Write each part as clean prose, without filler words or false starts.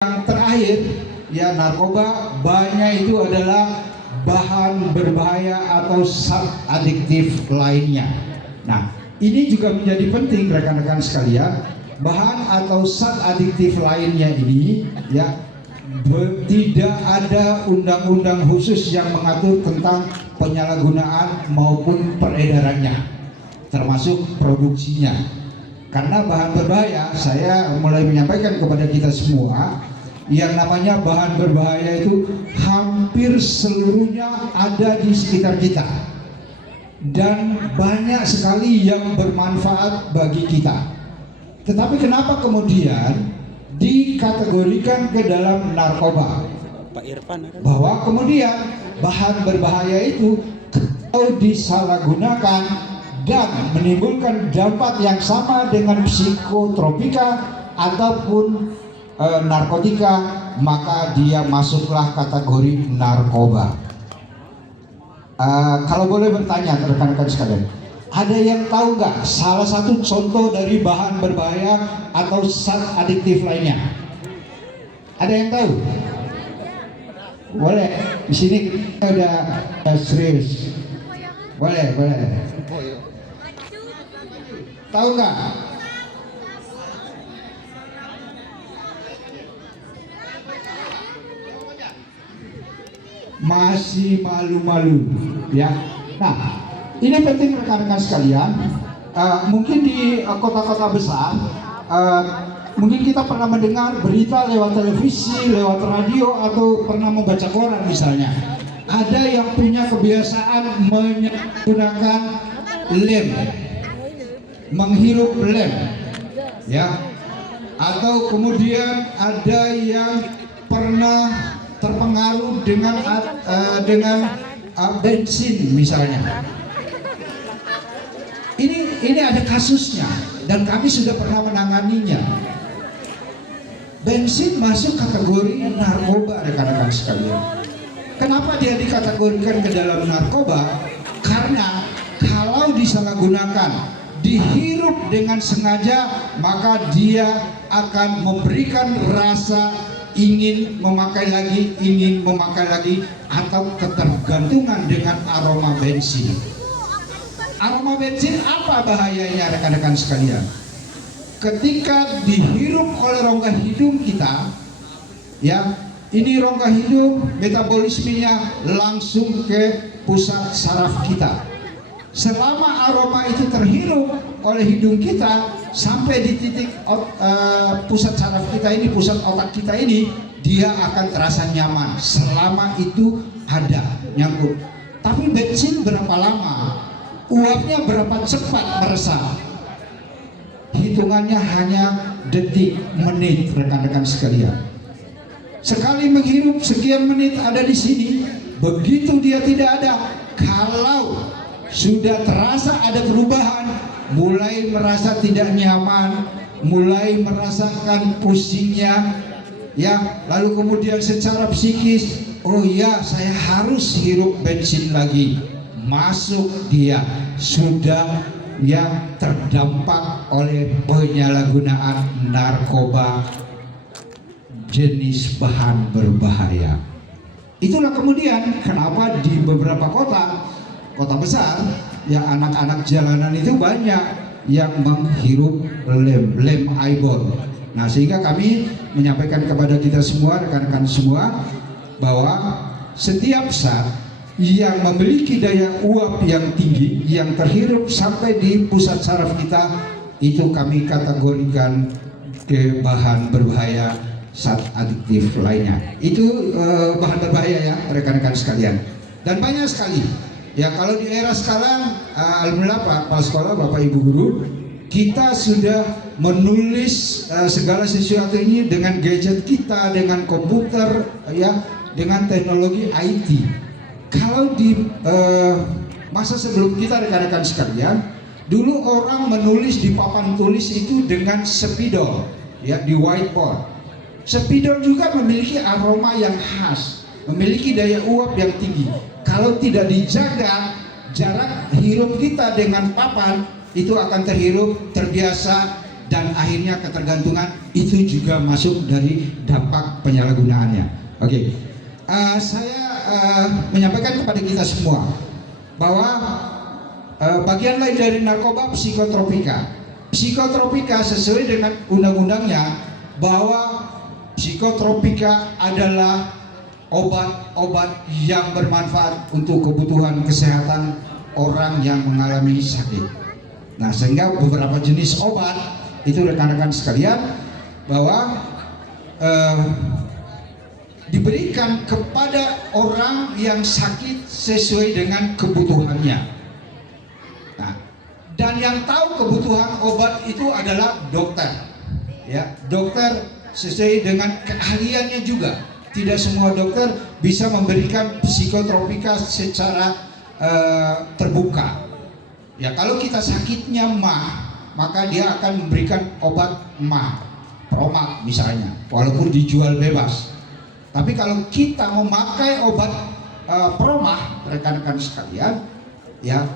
Yang terakhir, ya narkoba banyak itu adalah bahan berbahaya atau zat adiktif lainnya. Nah, ini juga menjadi penting rekan-rekan sekalian, bahan atau zat adiktif lainnya ini ya tidak ada undang-undang khusus yang mengatur tentang penyalahgunaan maupun peredarannya, termasuk produksinya. Karena bahan berbahaya, saya mulai menyampaikan kepada kita semua, yang namanya bahan berbahaya itu hampir seluruhnya ada di sekitar kita dan banyak sekali yang bermanfaat bagi kita. Tetapi kenapa kemudian dikategorikan ke dalam narkoba? Pak Irfan bahwa kemudian bahan berbahaya itu kalau disalahgunakan dan menimbulkan dampak yang sama dengan psikotropika ataupun narkotika, maka dia masuklah kategori narkoba. Kalau boleh bertanya rekan-rekan sekalian, ada yang tahu nggak salah satu contoh dari bahan berbahaya atau zat adiktif lainnya? Ada yang tahu? Boleh. Di sini kita udah serius. Boleh. Tahu nggak? Masih malu-malu, ya. Nah, ini penting rekan-rekan sekalian. Mungkin di kota-kota besar, mungkin kita pernah mendengar berita lewat televisi, lewat radio, atau pernah membaca koran misalnya. Ada yang punya kebiasaan menggunakan lem, menghirup lem, ya. Atau kemudian ada yang pernah terpengaruh dengan bensin misalnya. Ini ada kasusnya dan kami sudah pernah menanganinya. Bensin masuk kategori narkoba rekan-rekan sekalian. Kenapa dia dikategorikan ke dalam narkoba? Karena kalau disalahgunakan, dihirup dengan sengaja, maka dia akan memberikan rasa ingin memakai lagi, atau ketergantungan dengan aroma bensin. Aroma bensin apa bahayanya rekan-rekan sekalian? Ketika dihirup oleh rongga hidung kita, ya, ini rongga hidung metabolismenya langsung ke pusat saraf kita. Selama aroma itu terhirup oleh hidung kita sampai di titik pusat saraf kita ini, pusat otak kita ini, dia akan terasa nyaman selama itu ada nyangkut. Tapi bensin berapa lama? Uapnya berapa cepat meresap? Hitungannya hanya detik, menit rekan-rekan sekalian. Sekali menghirup sekian menit ada di sini, begitu dia tidak ada, kalau sudah terasa ada perubahan, mulai merasa tidak nyaman, mulai merasakan pusingnya, ya, lalu kemudian secara psikis, oh ya, saya harus hirup bensin lagi, masuk dia sudah yang terdampak oleh penyalahgunaan narkoba jenis bahan berbahaya. Itulah kemudian kenapa di beberapa kota besar, ya, anak-anak jalanan itu banyak yang menghirup lem eyeball. Nah, sehingga kami menyampaikan kepada kita semua, rekan-rekan semua, bahwa setiap zat yang memiliki daya uap yang tinggi, yang terhirup sampai di pusat saraf kita, itu kami kategorikan ke bahan berbahaya, zat adiktif lainnya. Itu bahan berbahaya ya rekan-rekan sekalian. Dan banyak sekali. Ya, kalau di era sekarang, alhamdulillah Pak Sekolah, Bapak Ibu Guru, kita sudah menulis segala sesuatu ini dengan gadget kita, dengan komputer, ya, dengan teknologi IT. Kalau di masa sebelum kita rekan-rekan sekalian, dulu orang menulis di papan tulis itu dengan spidol, ya, di whiteboard. Spidol juga memiliki aroma yang khas, memiliki daya uap yang tinggi. Kalau tidak dijaga, jarak hirup kita dengan papan itu akan terhirup, terbiasa, dan akhirnya ketergantungan, itu juga masuk dari dampak penyalahgunaannya. Oke. Saya menyampaikan kepada kita semua bahwa bagian lain dari narkoba psikotropika. Psikotropika sesuai dengan undang-undangnya bahwa psikotropika adalah obat-obat yang bermanfaat untuk kebutuhan kesehatan orang yang mengalami sakit. Nah, sehingga beberapa jenis obat itu rekan-rekan sekalian bahwa diberikan kepada orang yang sakit sesuai dengan kebutuhannya. Nah, dan yang tahu kebutuhan obat itu adalah dokter. Ya, dokter sesuai dengan keahliannya juga. Tidak semua dokter bisa memberikan psikotropika secara terbuka. Ya, kalau kita sakitnya mah, maka dia akan memberikan obat mah, Promak misalnya, walaupun dijual bebas. Tapi kalau kita memakai obat Promah, rekan-rekan sekalian, ya,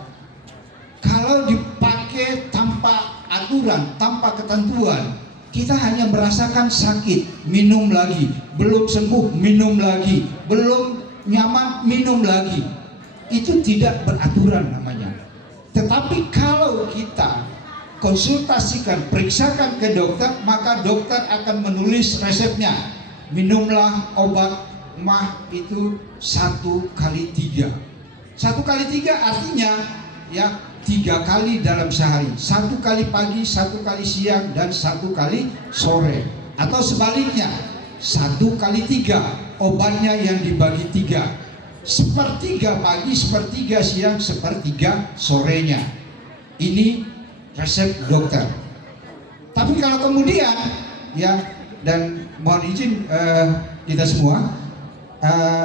kalau dipakai tanpa aturan, tanpa ketentuan, kita hanya merasakan sakit, minum lagi, belum sembuh, minum lagi, belum nyaman, minum lagi. Itu tidak beraturan namanya. Tetapi kalau kita konsultasikan, periksakan ke dokter, maka dokter akan menulis resepnya. Minumlah obat mah itu 1x3. 1x3 artinya ya 3 kali dalam sehari, 1 kali pagi, 1 kali siang, dan 1 kali sore. Atau sebaliknya, 1x3 obatnya yang dibagi 3, 1/3 pagi, 1/3 siang, 1/3 sorenya. Ini resep dokter. Tapi kalau kemudian ya, dan mohon izin kita semua,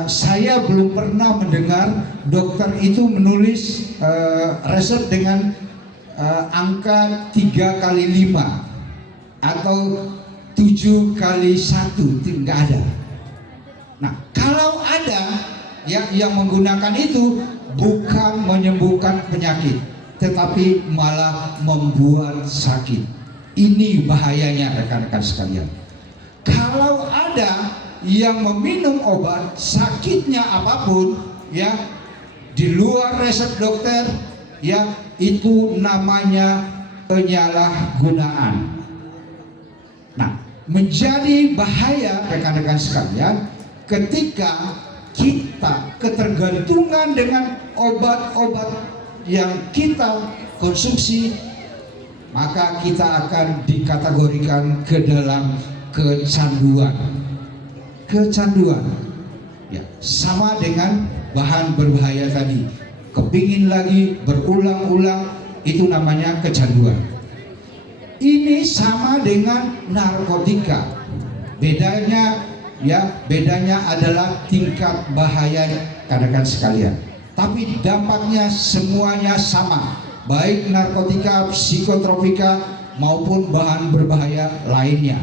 saya belum pernah mendengar dokter itu menulis resep dengan angka 3x5 atau 7x1, itu nggak ada. Nah, kalau ada ya, yang menggunakan itu bukan menyembuhkan penyakit, tetapi malah membuat sakit. Ini bahayanya rekan-rekan sekalian. Kalau ada yang meminum obat sakitnya apapun ya di luar resep dokter, ya itu namanya penyalahgunaan. Nah, menjadi bahaya rekan-rekan sekalian ketika kita ketergantungan dengan obat-obat yang kita konsumsi, maka kita akan dikategorikan ke dalam kecanduan. Kecanduan ya, sama dengan bahan berbahaya tadi, kepingin lagi berulang-ulang, itu namanya kecanduan. Ini sama dengan narkotika. Bedanya adalah tingkat bahaya rekan-rekan sekalian. Tapi dampaknya semuanya sama, baik narkotika, psikotropika maupun bahan berbahaya lainnya.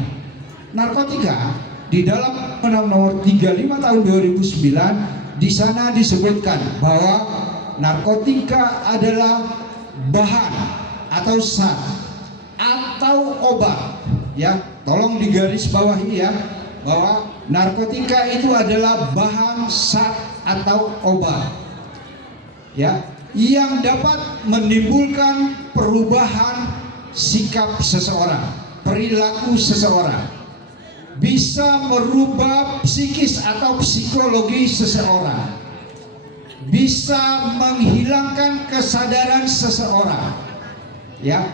Narkotika di dalam Undang-Undang Nomor 35 Tahun 2009, di sana disebutkan bahwa narkotika adalah bahan atau zat atau obat. Ya, tolong digaris bawahi ya, bahwa narkotika itu adalah bahan, zat atau obat. Ya, yang dapat menimbulkan perubahan sikap seseorang, perilaku seseorang, bisa merubah psikis atau psikologi seseorang, bisa menghilangkan kesadaran seseorang, ya,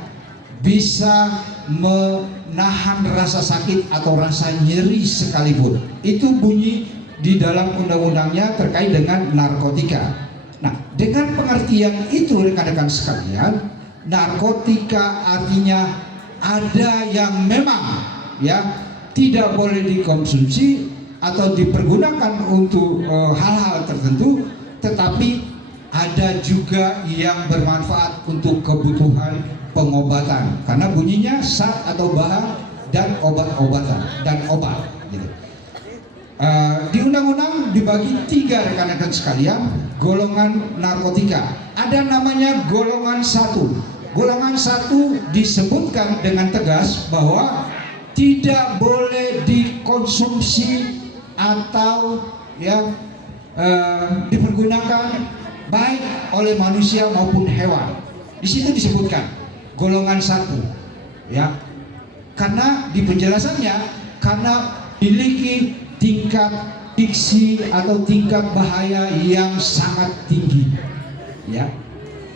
bisa menahan rasa sakit atau rasa nyeri sekalipun. Itu bunyi di dalam undang-undangnya terkait dengan narkotika. Nah, dengan pengertian itu rekan-rekan sekalian, narkotika artinya ada yang memang ya tidak boleh dikonsumsi atau dipergunakan untuk hal-hal tertentu, tetapi ada juga yang bermanfaat untuk kebutuhan pengobatan, karena bunyinya zat atau bahan dan obat-obatan dan obat gitu. Di undang-undang dibagi 3 rekan-rekan sekalian golongan narkotika. Ada namanya golongan 1. golongan 1 disebutkan dengan tegas bahwa tidak boleh dikonsumsi atau ya dipergunakan baik oleh manusia maupun hewan. Di situ disebutkan golongan 1 ya, karena di penjelasannya karena memiliki tingkat diksi atau tingkat bahaya yang sangat tinggi ya.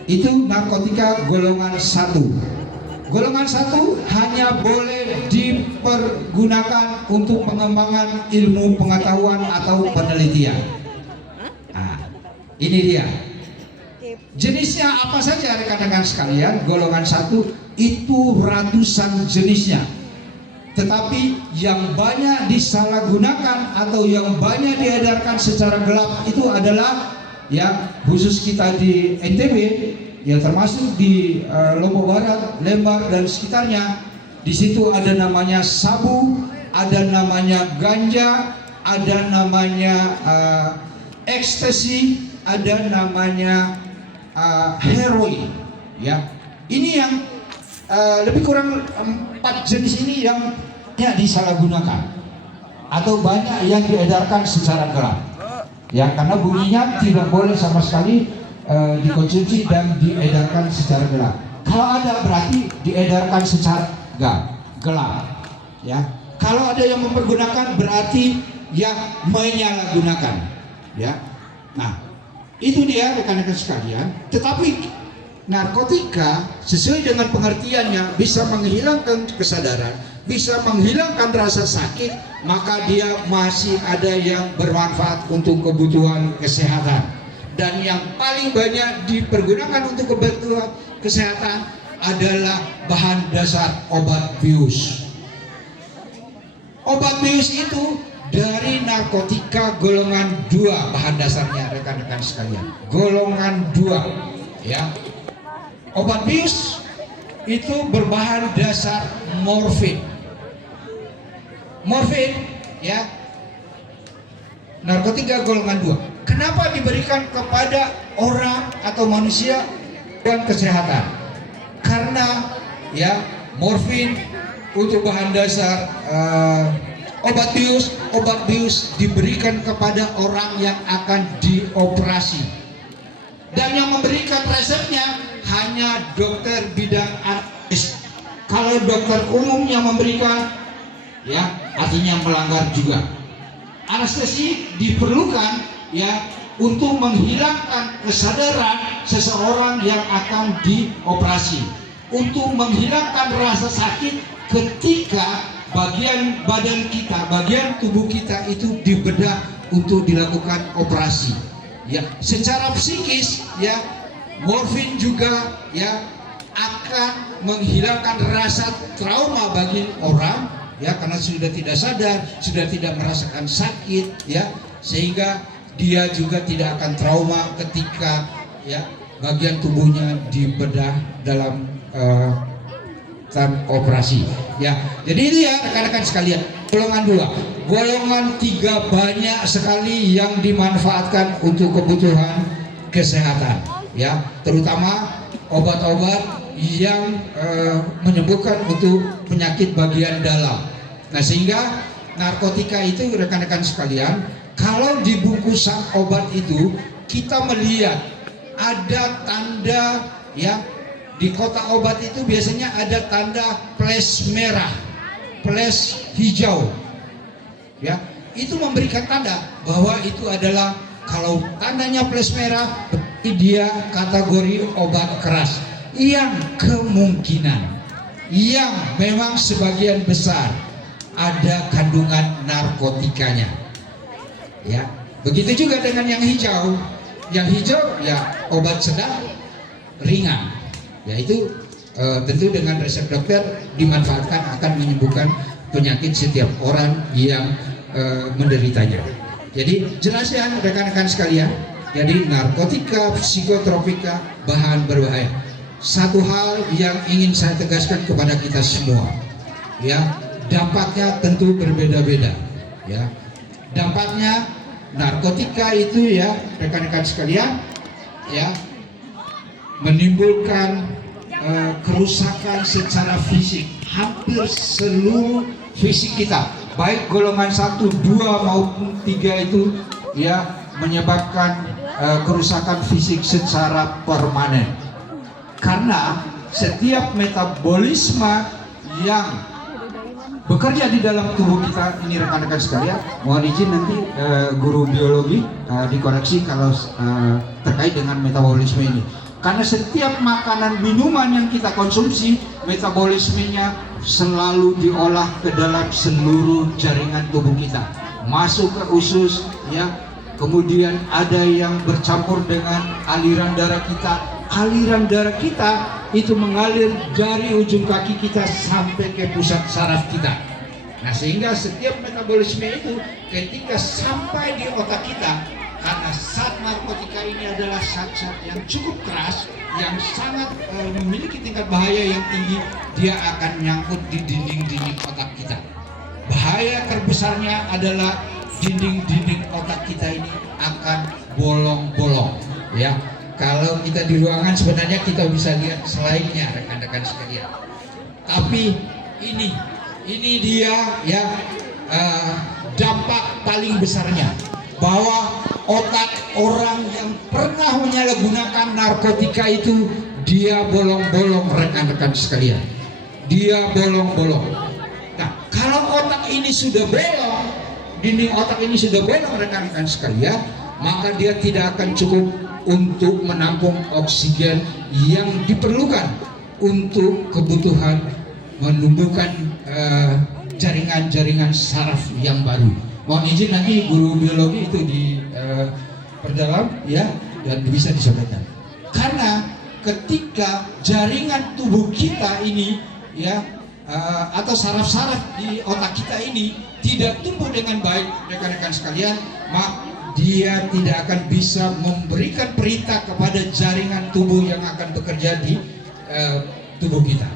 Itu narkotika golongan 1. Golongan 1 hanya boleh dipergunakan untuk pengembangan ilmu pengetahuan atau penelitian. Nah, ini dia. Jenisnya apa saja rekan-rekan sekalian? Golongan 1 itu ratusan jenisnya. Tetapi yang banyak disalahgunakan atau yang banyak diedarkan secara gelap itu adalah ya, khusus kita di NTB ya, termasuk di Lombok Barat, Lembar dan sekitarnya. Di situ ada namanya sabu, ada namanya ganja, ada namanya ekstasi, ada namanya heroin ya. Ini yang lebih kurang 4 jenis ini yang disalahgunakan atau banyak yang diedarkan secara gelap ya, karena bunyinya tidak boleh sama sekali dikonsumsi dan diedarkan secara gelap. Kalau ada berarti diedarkan secara gelap ya. Kalau ada yang mempergunakan berarti yang menyalahgunakan ya. Nah, itu dia rekan-rekan sekalian. Tetapi narkotika sesuai dengan pengertiannya bisa menghilangkan kesadaran, bisa menghilangkan rasa sakit, maka dia masih ada yang bermanfaat untuk kebutuhan kesehatan. Dan yang paling banyak dipergunakan untuk kebutuhan kesehatan adalah bahan dasar obat bius. Obat bius itu dari narkotika golongan 2 bahan dasarnya rekan-rekan sekalian. Golongan 2 ya. Obat bius itu berbahan dasar morfin. Morfin ya, narkotika golongan 2. Kenapa diberikan kepada orang atau manusia dan kesehatan? Karena ya, morfin untuk bahan dasar obat bius diberikan kepada orang yang akan dioperasi, dan yang memberikan resepnya hanya dokter bidang anestesi. Kalau dokter umum yang memberikan ya, artinya melanggar juga. Anestesi diperlukan ya untuk menghilangkan kesadaran seseorang yang akan dioperasi, untuk menghilangkan rasa sakit ketika bagian badan kita, bagian tubuh kita itu dibedah untuk dilakukan operasi ya. Secara psikis ya, morfin juga ya akan menghilangkan rasa trauma bagi orang ya, karena sudah tidak sadar, sudah tidak merasakan sakit ya, sehingga dia juga tidak akan trauma ketika ya bagian tubuhnya dibedah dalam operasi ya. Jadi ini ya rekan-rekan sekalian, golongan 2. Golongan 3 banyak sekali yang dimanfaatkan untuk kebutuhan kesehatan ya, terutama obat-obat yang menyembuhkan untuk penyakit bagian dalam. Nah, sehingga narkotika itu rekan-rekan sekalian, kalau di bungkusan obat itu kita melihat ada tanda ya, di kotak obat itu biasanya ada tanda plus merah, plus hijau ya. Itu memberikan tanda bahwa itu adalah, kalau tandanya plus merah berarti dia kategori obat keras yang kemungkinan yang memang sebagian besar ada kandungan narkotikanya ya. Begitu juga dengan yang hijau. Yang hijau ya obat sedang ringan, yaitu tentu dengan resep dokter dimanfaatkan akan menyembuhkan penyakit setiap orang yang menderitanya. Jadi jelas ya rekan-rekan sekalian, jadi narkotika, psikotropika, bahan berbahaya. Satu hal yang ingin saya tegaskan kepada kita semua ya, dampaknya tentu berbeda-beda ya. Dampaknya narkotika itu ya rekan-rekan sekalian ya, menimbulkan kerusakan secara fisik hampir seluruh fisik kita, baik golongan 1, 2 maupun 3 itu ya menyebabkan kerusakan fisik secara permanen. Karena setiap metabolisme yang bekerja di dalam tubuh kita ini, rekan-rekan sekalian, mohon izin nanti guru biologi dikoreksi kalau terkait dengan metabolisme ini. Karena setiap makanan minuman yang kita konsumsi, metabolismenya selalu diolah ke dalam seluruh jaringan tubuh kita, masuk ke usus, ya. Kemudian ada yang bercampur dengan aliran darah kita. Aliran darah kita itu mengalir dari ujung kaki kita sampai ke pusat saraf kita. Nah, sehingga setiap metabolisme itu ketika sampai di otak kita, karena zat narkotika ini adalah zat-zat yang cukup keras, yang sangat memiliki tingkat bahaya yang tinggi, dia akan nyangkut di dinding-dinding otak kita. Bahaya terbesarnya adalah dinding-dinding otak kita ini akan bolong-bolong, ya. Kalau kita di ruangan sebenarnya kita bisa lihat slide-nya, rekan-rekan sekalian. Tapi ini dia ya dampak paling besarnya, bahwa otak orang yang pernah menyalahgunakan narkotika itu dia bolong-bolong, rekan-rekan sekalian. Dia bolong-bolong. Nah, kalau otak ini sudah bolong, dinding otak ini sudah bolong, rekan-rekan sekalian, maka dia tidak akan cukup untuk menampung oksigen yang diperlukan untuk kebutuhan menumbuhkan jaringan-jaringan saraf yang baru. Mohon izin nanti guru biologi itu perdalam ya, dan bisa disampaikan. Karena ketika jaringan tubuh kita ini ya atau saraf-saraf di otak kita ini tidak tumbuh dengan baik, rekan-rekan sekalian, maka dia tidak akan bisa memberikan perintah kepada jaringan tubuh yang akan bekerja di tubuh kita.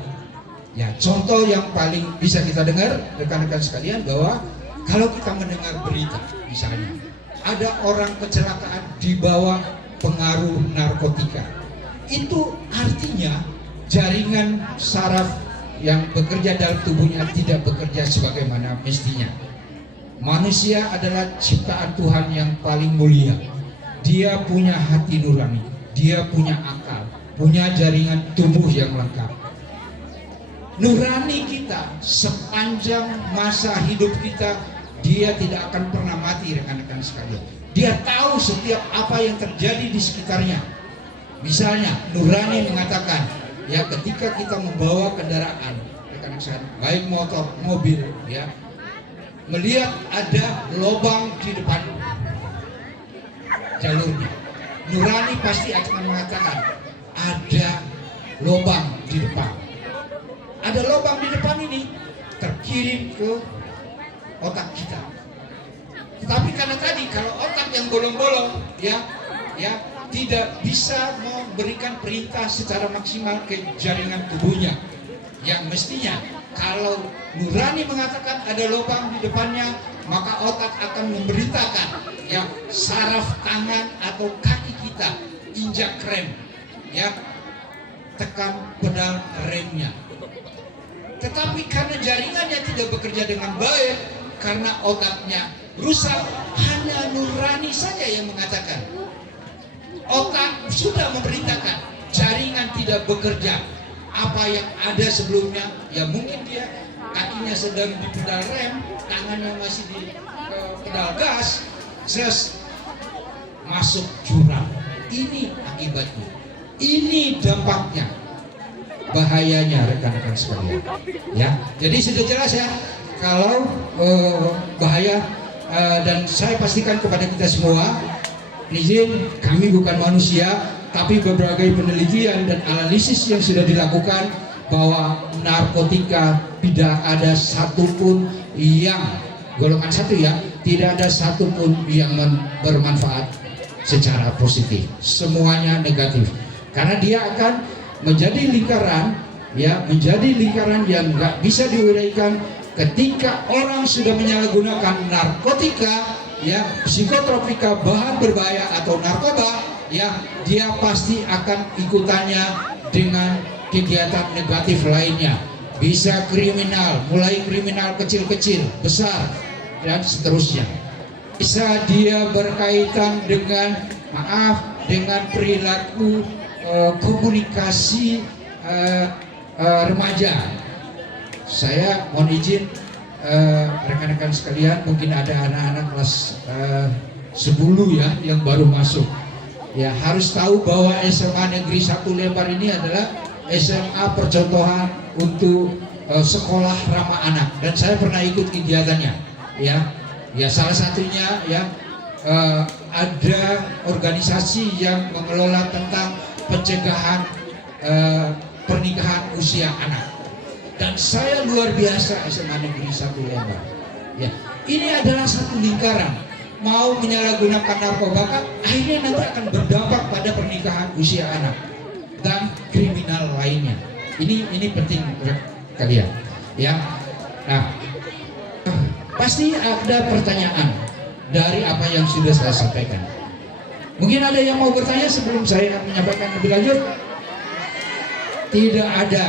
Ya, contoh yang paling bisa kita dengar, rekan-rekan sekalian, bahwa kalau kita mendengar berita, misalnya ada orang kecelakaan di bawah pengaruh narkotika, itu artinya jaringan saraf yang bekerja dalam tubuhnya tidak bekerja sebagaimana mestinya. Manusia adalah ciptaan Tuhan yang paling mulia. Dia punya hati nurani, dia punya akal, punya jaringan tubuh yang lengkap. Nurani kita sepanjang masa hidup kita, dia tidak akan pernah mati, rekan-rekan sekalian. Dia tahu setiap apa yang terjadi di sekitarnya. Misalnya, nurani mengatakan, ya ketika kita membawa kendaraan, rekan-rekan sekalian, baik motor, mobil, ya, melihat ada lubang di depan jalurnya, nurani pasti akan mengatakan ada lubang di depan. Ada lubang di depan ini terkirim ke otak kita. Tetapi karena tadi kalau otak yang bolong-bolong ya tidak bisa memberikan perintah secara maksimal ke jaringan tubuhnya, yang mestinya kalau nurani mengatakan ada lubang di depannya, maka otak akan memberitakan ya saraf tangan atau kaki kita injak rem, ya tekan pedal remnya. Tetapi karena jaringannya tidak bekerja dengan baik, karena otaknya rusak, hanya nurani saja yang mengatakan. Otak sudah memerintahkan, jaringan tidak bekerja. Apa yang ada sebelumnya, ya mungkin dia kakinya sedang di pedal rem, tangannya masih di pedal gas, masuk jurang. Ini akibatnya, ini dampaknya, bahayanya, rekan-rekan sekalian. Ya, jadi sudah jelas ya kalau bahaya, dan saya pastikan kepada kita semua, izin, kami bukan manusia, tapi berbagai penelitian dan analisis yang sudah dilakukan bahwa narkotika tidak ada satupun yang golongan 1 ya, tidak ada satupun yang bermanfaat secara positif, semuanya negatif, karena dia akan menjadi lingkaran ya, menjadi lingkaran yang nggak bisa diuraikan. Ketika orang sudah menyalahgunakan narkotika ya, psikotropika, bahan berbahaya atau narkoba ya, dia pasti akan ikutannya dengan kegiatan negatif lainnya. Bisa kriminal, mulai kriminal kecil-kecil, besar, dan seterusnya. Bisa dia berkaitan dengan dengan perilaku komunikasi remaja. Saya mohon izin rekan-rekan sekalian, mungkin ada anak-anak kelas 10 ya yang baru masuk. Ya, harus tahu bahwa SMA Negeri 1 Lembar ini adalah SMA percontohan untuk sekolah ramah anak, dan saya pernah ikut kegiatannya. Ya salah satunya ya ada organisasi yang mengelola tentang pencegahan pernikahan usia anak, dan saya luar biasa SMA Negeri 1 Lembar. Ya, ini adalah satu lingkaran. Mau menyalahgunakan narkoba kan akhirnya nanti akan berdampak pada pernikahan usia anak dan kriminal lainnya. Ini penting kalian ya. Nah, pasti ada pertanyaan dari apa yang sudah saya sampaikan. Mungkin ada yang mau bertanya sebelum saya menyampaikan lebih lanjut? Tidak ada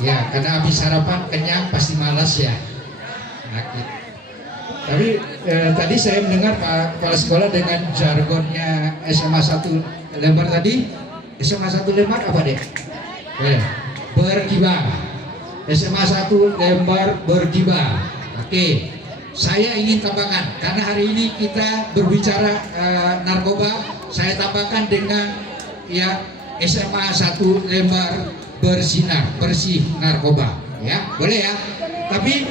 ya, karena habis sarapan kenyang pasti malas ya. Nah, gitu. Tapi tadi saya mendengar Pak Kepala Sekolah dengan jargonnya SMA 1 Lembar tadi. SMA 1 Lembar apa deh? Berkibar. SMA 1 Lembar berkibar. Oke, saya ingin tambahkan, karena hari ini kita berbicara narkoba, saya tambahkan dengan ya SMA 1 Lembar bersinar, bersih narkoba. Ya, boleh ya. Tapi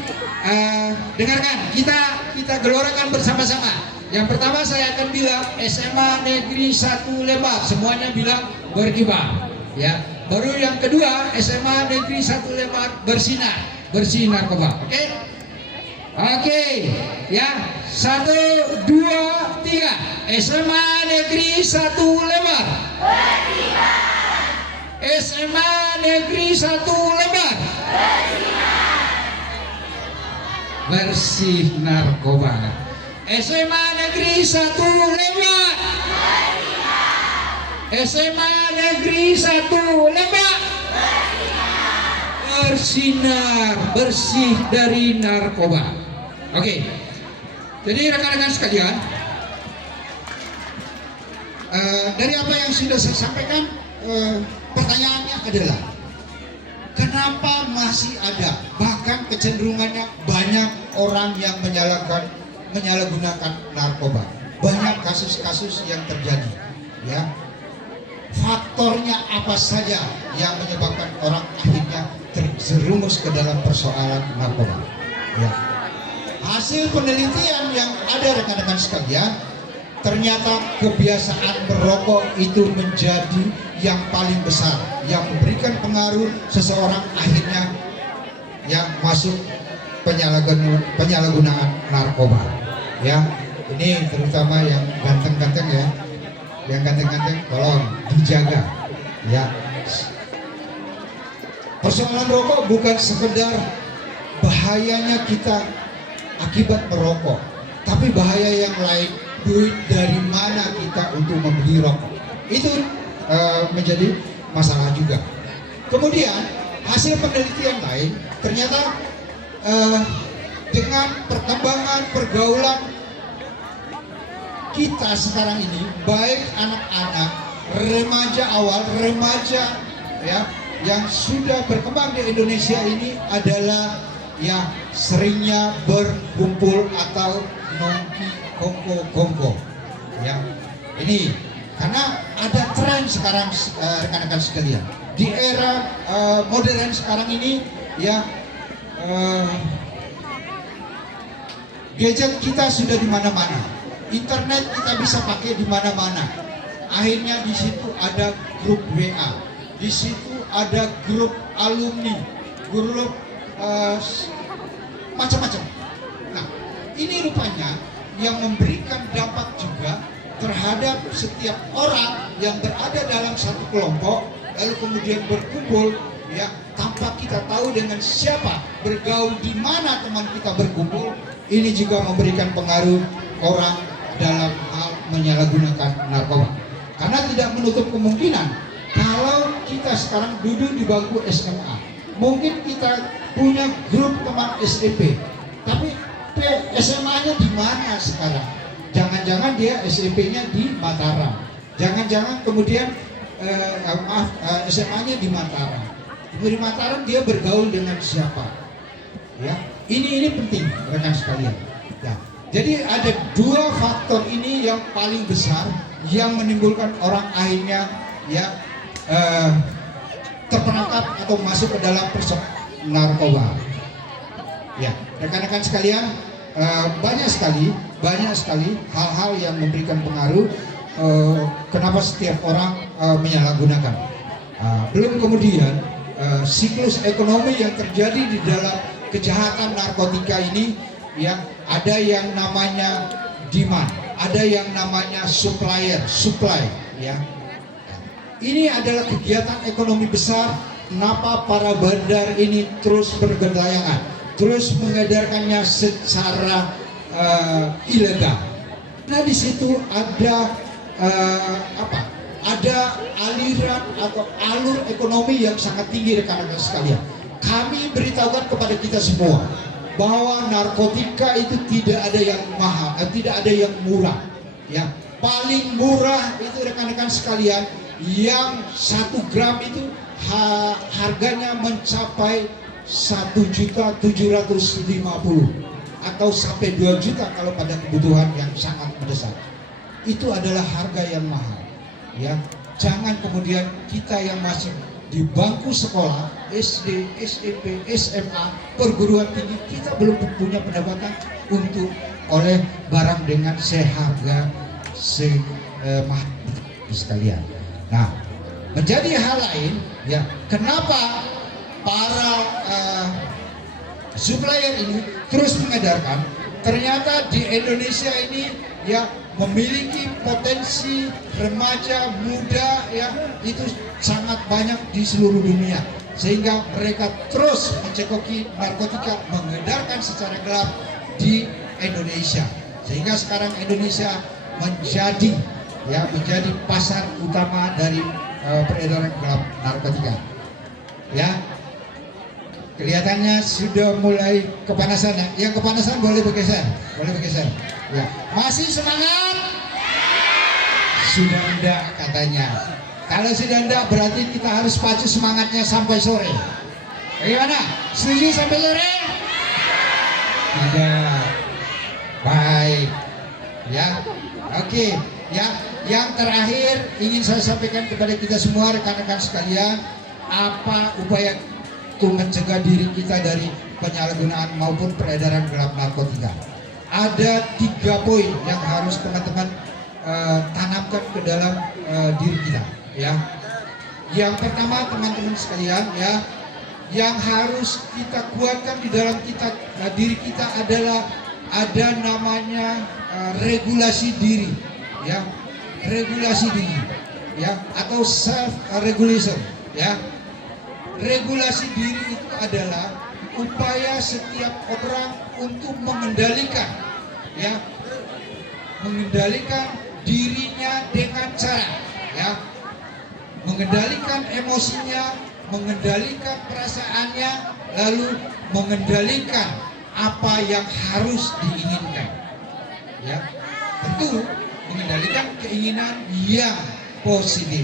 dengarkan, kita gelorakan bersama-sama. Yang pertama saya akan bilang SMA Negeri 1 Lembar, semuanya bilang berkibar. Ya. Baru yang kedua SMA Negeri 1 Lembar bersinar, bersih narkoba. Oke? Oke. Ya. 1, 2, 3. SMA Negeri 1 Lembar berkibar. SMA Negeri 1 Lembar bersinar, bersih narkoba. SMA Negeri 1 Lembar bersinar. SMA Negeri 1 Lembar bersinar, bersih dari narkoba. Oke. Jadi rekan-rekan sekalian, dari apa yang sudah saya sampaikan, pertanyaannya adalah kenapa masih ada, bahkan kecenderungannya banyak orang yang menyalahgunakan narkoba. Banyak kasus-kasus yang terjadi. Ya, faktornya apa saja yang menyebabkan orang akhirnya terjerumus ke dalam persoalan narkoba? Ya, hasil penelitian yang ada rekan-rekan sekalian, ternyata kebiasaan merokok itu menjadi yang paling besar yang memberikan pengaruh seseorang akhirnya yang masuk penyalahgunaan narkoba. Ya, ini terutama yang ganteng-ganteng ya, yang ganteng-ganteng tolong dijaga. Ya, persoalan rokok bukan sekedar bahayanya kita akibat merokok, tapi bahaya yang lain, duit dari mana kita untuk membeli rokok, itu menjadi masalah juga. Kemudian hasil penelitian lain ternyata dengan perkembangan pergaulan kita sekarang ini, baik anak-anak, remaja ya, yang sudah berkembang di Indonesia ini adalah yang seringnya berkumpul atau nongki kongko. Ya, ini karena ada tren sekarang rekan-rekan sekalian di era modern sekarang ini ya, gadget kita sudah di mana-mana, internet kita bisa pakai di mana-mana. Akhirnya di situ ada grup WA, di situ ada grup alumni, grup macam-macam. Nah, ini rupanya yang memberikan dampak juga terhadap setiap orang yang berada dalam satu kelompok, lalu kemudian berkumpul ya, tanpa kita tahu dengan siapa bergaul, di mana teman kita berkumpul. Ini juga memberikan pengaruh orang dalam hal menyalahgunakan narkoba. Karena tidak menutup kemungkinan kalau kita sekarang duduk di bangku SMA, mungkin kita punya grup teman SMP, tapi SMA-nya di mana sekarang? Jangan-jangan dia SMP-nya di Mataram, jangan-jangan kemudian SMA-nya di Mataram. Di Mataram dia bergaul dengan siapa? Ya, ini penting rekan sekalian. Ya, jadi ada dua faktor ini yang paling besar yang menimbulkan orang akhirnya ya terperangkap atau masuk ke dalam persoalan narkoba. Ya, rekan-rekan sekalian, banyak sekali hal-hal yang memberikan pengaruh kenapa setiap orang menyalahgunakan. Belum kemudian siklus ekonomi yang terjadi di dalam kejahatan narkotika ini, yang ada yang namanya demand, ada yang namanya supply, ya. Ini adalah kegiatan ekonomi besar. Kenapa para bandar ini terus bergentayangan, terus mengedarkannya secara ilegal? Nah, di situ ada ada aliran atau alur ekonomi yang sangat tinggi, rekan-rekan sekalian. Kami beritahukan kepada kita semua bahwa narkotika itu tidak ada yang mahal, tidak ada yang murah. Ya, paling murah itu rekan-rekan sekalian, yang 1 gram itu harganya mencapai 1.750.000 atau sampai 2 juta kalau pada kebutuhan yang sangat mendesak. Itu adalah harga yang mahal. Ya, jangan kemudian kita yang masih di bangku sekolah SD, SMP, SMA, perguruan tinggi, kita belum punya pendapatan untuk oleh barang dengan seharga semahal sekalian. Nah, menjadi hal lain, ya, kenapa para supplier ini terus mengedarkan? Ternyata di Indonesia ini ya memiliki potensi remaja muda, ya, itu sangat banyak di seluruh dunia, sehingga mereka terus mencekoki narkotika, mengedarkan secara gelap di Indonesia, sehingga sekarang Indonesia menjadi pasar utama dari peredaran gelap narkotika. Ya, kelihatannya sudah mulai kepanasan. Yang kepanasan boleh bergeser, Ya, masih semangat? Sudah enggak katanya. Kalau sudah enggak berarti kita harus pacu semangatnya sampai sore. Bagaimana? Setuju sampai sore? Tidak. Baik. Ya, oke. Ya, yang terakhir ingin saya sampaikan kepada kita semua, rekan-rekan sekalian, apa upaya untuk mencegah diri kita dari penyalahgunaan maupun peredaran gelap narkotika. Ada 3 poin yang harus teman-teman tanamkan ke dalam diri kita, ya. Yang pertama, teman-teman sekalian, ya, yang harus kita kuatkan di dalam diri kita adalah ada namanya regulasi diri, ya, regulasi diri, ya, atau self regulation, ya. Regulasi diri itu adalah upaya setiap orang untuk mengendalikan, ya, mengendalikan dirinya dengan cara, ya, mengendalikan emosinya, mengendalikan perasaannya, lalu mengendalikan apa yang harus diinginkan, ya, tentu mengendalikan keinginan yang positif.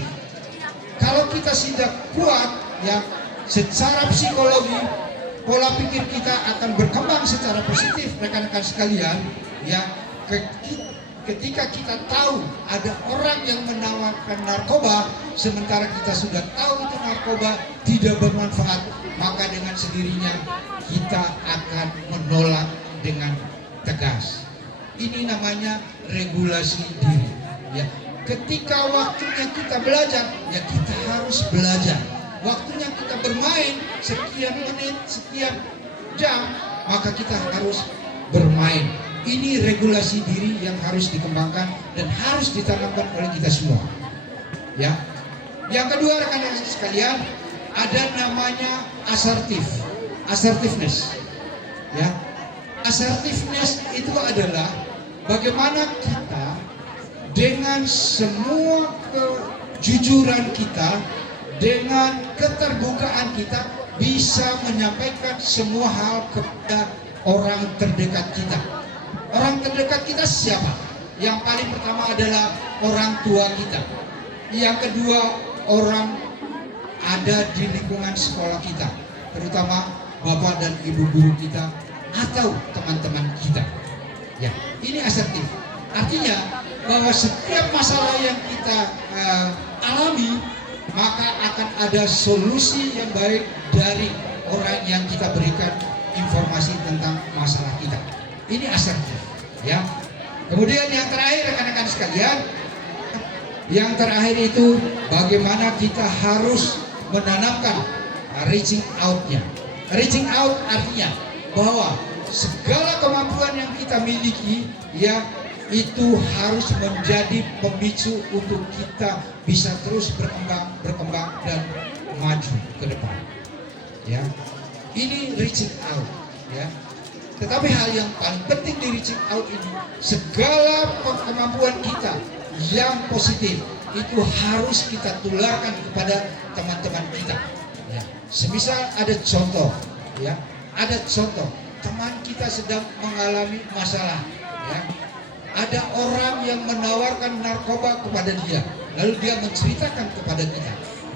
Kalau kita sudah kuat, ya, secara psikologi, pola pikir kita akan berkembang secara positif, rekan-rekan sekalian, ya. Ketika kita tahu ada orang yang menawarkan narkoba, sementara kita sudah tahu itu narkoba tidak bermanfaat, maka dengan sendirinya kita akan menolak dengan tegas. Ini namanya regulasi diri, ya. Ketika waktunya kita belajar, ya kita harus belajar. Waktunya kita bermain sekian menit, sekian jam, maka kita harus bermain. Ini regulasi diri yang harus dikembangkan dan harus ditanamkan oleh kita semua. Ya. Yang kedua, rekan-rekan sekalian, ada namanya assertiveness. Ya. Assertiveness itu adalah bagaimana kita dengan semua kejujuran kita, dengan keterbukaan kita bisa menyampaikan semua hal kepada orang terdekat kita. Orang terdekat kita siapa? Yang paling pertama adalah orang tua kita. Yang kedua, orang ada di lingkungan sekolah kita, terutama bapak dan ibu guru kita atau teman-teman kita. Ya, ini asertif. Artinya bahwa setiap masalah yang kita alami, maka akan ada solusi yang baik dari orang yang kita berikan informasi tentang masalah kita. Ini asertif, ya. Kemudian yang terakhir, rekan-rekan sekalian, yang terakhir itu bagaimana kita harus menanamkan reaching out-nya. Reaching out artinya bahwa segala kemampuan yang kita miliki, ya, itu harus menjadi pemicu untuk kita bisa terus berkembang dan maju ke depan. Ya, ini reaching out. Ya, tetapi hal yang paling penting di reaching out ini, segala kemampuan kita yang positif itu harus kita tularkan kepada teman-teman kita. Ya, semisal ada contoh, ya, ada contoh teman kita sedang mengalami masalah, ya. Ada orang yang menawarkan narkoba kepada dia, lalu dia menceritakan kepada kita,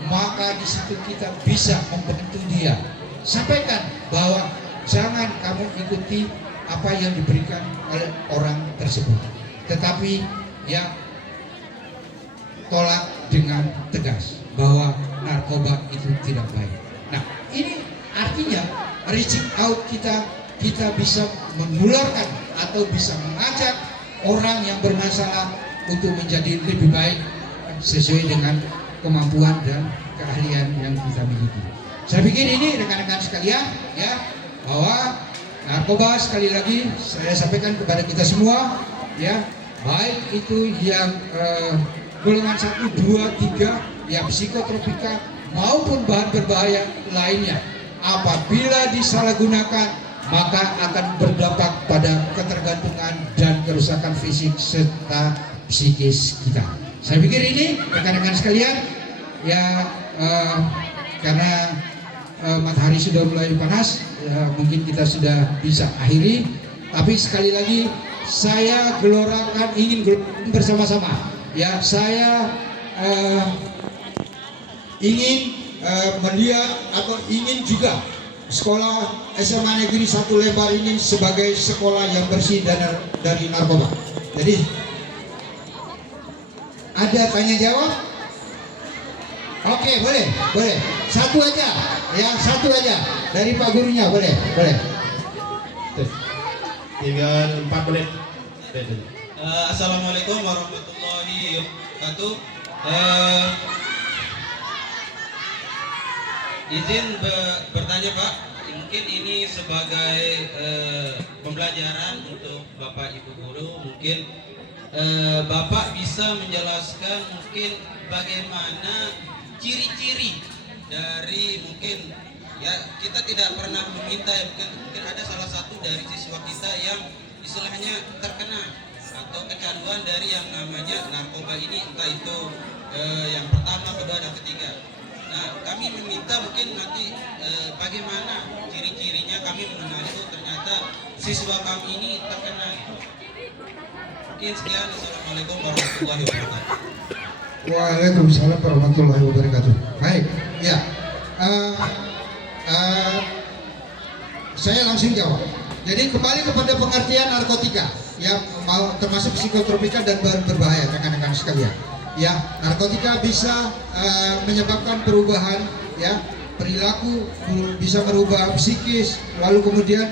maka di situ kita bisa membantu dia. Sampaikan bahwa jangan kamu ikuti apa yang diberikan oleh orang tersebut, tetapi ya tolak dengan tegas bahwa narkoba itu tidak baik. Nah, ini artinya reaching out kita bisa menularkan atau bisa mengajak orang yang bermasalah untuk menjadi lebih baik sesuai dengan kemampuan dan keahlian yang kita miliki. Saya pikir ini rekan-rekan sekalian, ya, bahwa narkoba sekali lagi saya sampaikan kepada kita semua, ya, baik itu yang golongan 1, 2, 3, yang psikotropika maupun bahan berbahaya lainnya, apabila disalahgunakan maka akan berdampak pada ketergantungan dan kerusakan fisik serta psikis kita. Saya pikir ini rekan-rekan sekalian, ya, karena matahari sudah mulai panas, ya, mungkin kita sudah bisa akhiri. Tapi sekali lagi saya ingin bersama-sama, ya, saya ingin melihat atau ingin juga sekolah SMA Negeri 1 Lembar ini sebagai sekolah yang bersih dari narkoba. Jadi ada tanya jawab? Oke, boleh. Satu aja, ya, satu aja dari Pak gurunya, boleh. Tinggal 4 menit. Assalamualaikum warahmatullahi wabarakatuh. Izin bertanya Pak, mungkin ini sebagai pembelajaran untuk Bapak Ibu Guru, mungkin Bapak bisa menjelaskan mungkin bagaimana ciri-ciri dari mungkin, ya, kita tidak pernah meminta, ya, mungkin ada salah satu dari siswa kita yang istilahnya terkena atau kecanduan dari yang namanya narkoba ini, entah itu yang pertama, kedua, dan ketiga. Nah, kami meminta mungkin nanti bagaimana ciri-cirinya, kami mengenali itu ternyata siswa kami ini terkena. Mungkin sekian. Assalamualaikum warahmatullahi wabarakatuh. Waalaikumsalam warahmatullahi wabarakatuh. Baik, ya, saya langsung jawab. Jadi kembali kepada pengertian narkotika, ya, termasuk psikotropika dan bahan berbahaya, rekan-rekan sekalian. Ya, narkotika bisa menyebabkan perubahan, ya, perilaku, bisa merubah psikis, lalu kemudian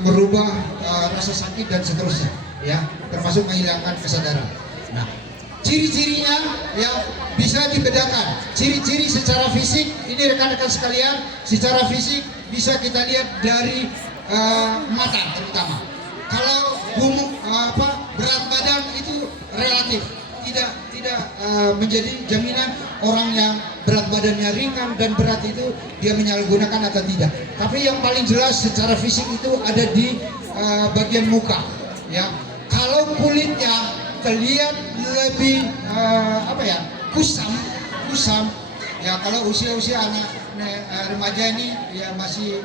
merubah rasa sakit dan seterusnya, ya, termasuk menghilangkan kesadaran. Nah, ciri-cirinya, ya, bisa dibedakan. Ciri-ciri secara fisik ini rekan-rekan sekalian, secara fisik bisa kita lihat dari mata terutama. Kalau berat badan itu relatif tidak menjadi jaminan orang yang berat badannya ringan dan berat itu dia menyalahgunakan atau tidak. Tapi yang paling jelas secara fisik itu ada di bagian muka, ya. Kalau kulitnya terlihat lebih kusam, Ya kalau usia-usia anak remaja ini ya masih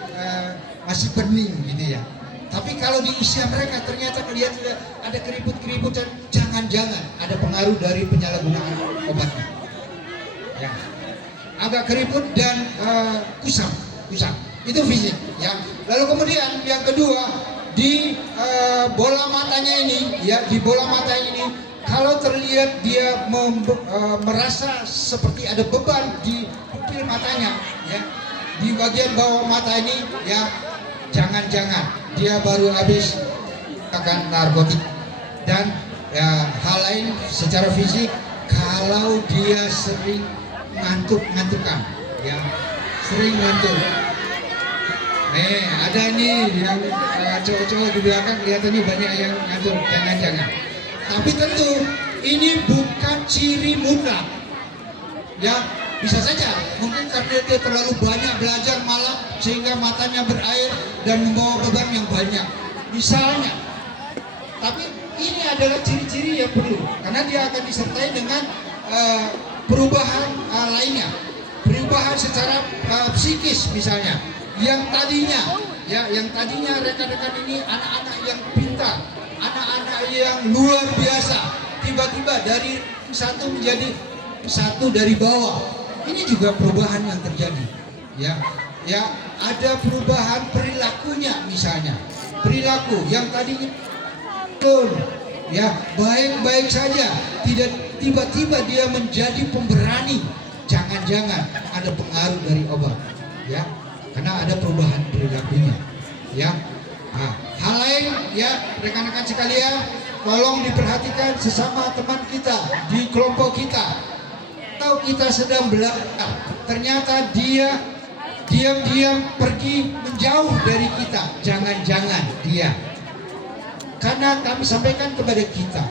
bening gitu ya. Tapi kalau di usia mereka ternyata kelihatan sudah ada keriput-keriput dan jangan-jangan ada pengaruh dari penyalahgunaan obatnya. Ya, agak keriput dan kusam. Itu fisik. Ya. Lalu kemudian yang kedua di bola matanya ini, ya di bola mata ini, kalau terlihat dia merasa seperti ada beban di pupil matanya, ya di bagian bawah mata ini, ya jangan-jangan dia baru habis akan narkotik. Dan ya hal lain secara fisik, kalau dia sering ngantuk-ngantukan, ya sering ngantuk. Ada nih yang cowok-cowok di belakang kelihatannya banyak yang ngantuk, jangan-jangan. Tapi tentu ini bukan ciri mutlak. Ya, bisa saja mungkin karena dia terlalu banyak belajar malam sehingga matanya berair dan membawa beban yang banyak. Misalnya. Tapi ini adalah ciri-ciri yang perlu karena dia akan disertai dengan perubahan lainnya. Perubahan secara psikis misalnya. Yang tadinya rekan-rekan ini anak-anak yang pintar, anak-anak yang luar biasa, tiba-tiba dari satu menjadi satu dari bawah. Ini juga perubahan yang terjadi. Ya, ada perubahan perilakunya misalnya. Perilaku yang tadinya ya baik-baik saja, tidak tiba-tiba dia menjadi pemberani. Jangan-jangan ada pengaruh dari obat. Ya. Karena ada perubahan perilakunya, ya. Nah, hal lain, ya rekan-rekan sekalian, tolong diperhatikan sesama teman kita di kelompok kita. Atau kita sedang belajar, ternyata dia diam-diam pergi menjauh dari kita. Jangan-jangan dia, karena kami sampaikan kepada kita,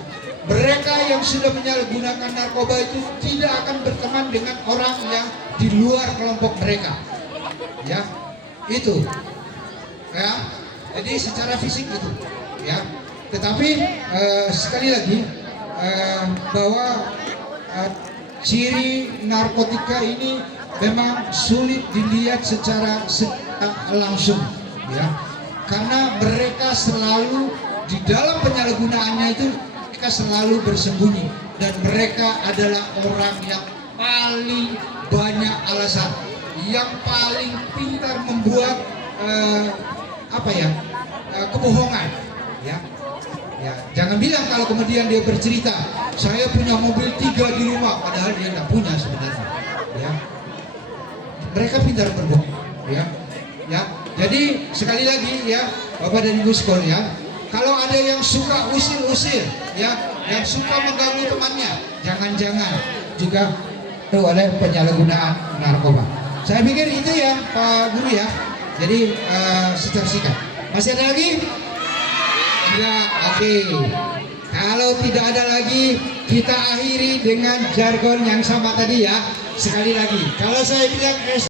mereka yang sudah menyalahgunakan narkoba itu tidak akan berteman dengan orang yang di luar kelompok mereka. Ya, itu ya, jadi secara fisik itu ya, tetapi sekali lagi bahwa ciri narkotika ini memang sulit dilihat secara langsung ya, karena mereka selalu di dalam penyalahgunaannya itu mereka selalu bersembunyi dan mereka adalah orang yang paling banyak alasan, yang paling pintar membuat kebohongan, ya. Jangan bilang kalau kemudian dia bercerita saya punya mobil 3 di rumah, padahal dia tidak punya sebenarnya, ya. Mereka pintar berbohong, ya. Jadi sekali lagi ya, Bapak dan Ibu sekalian, kalau ada yang suka usir-usir, ya, yang suka mengganggu temannya, jangan-jangan juga oleh penyalahgunaan narkoba. Saya pikir itu ya Pak Guru ya. Jadi secara singkat. Masih ada lagi? Ya, oke. Kalau tidak ada lagi, kita akhiri dengan jargon yang sama tadi ya. Sekali lagi, kalau saya bilang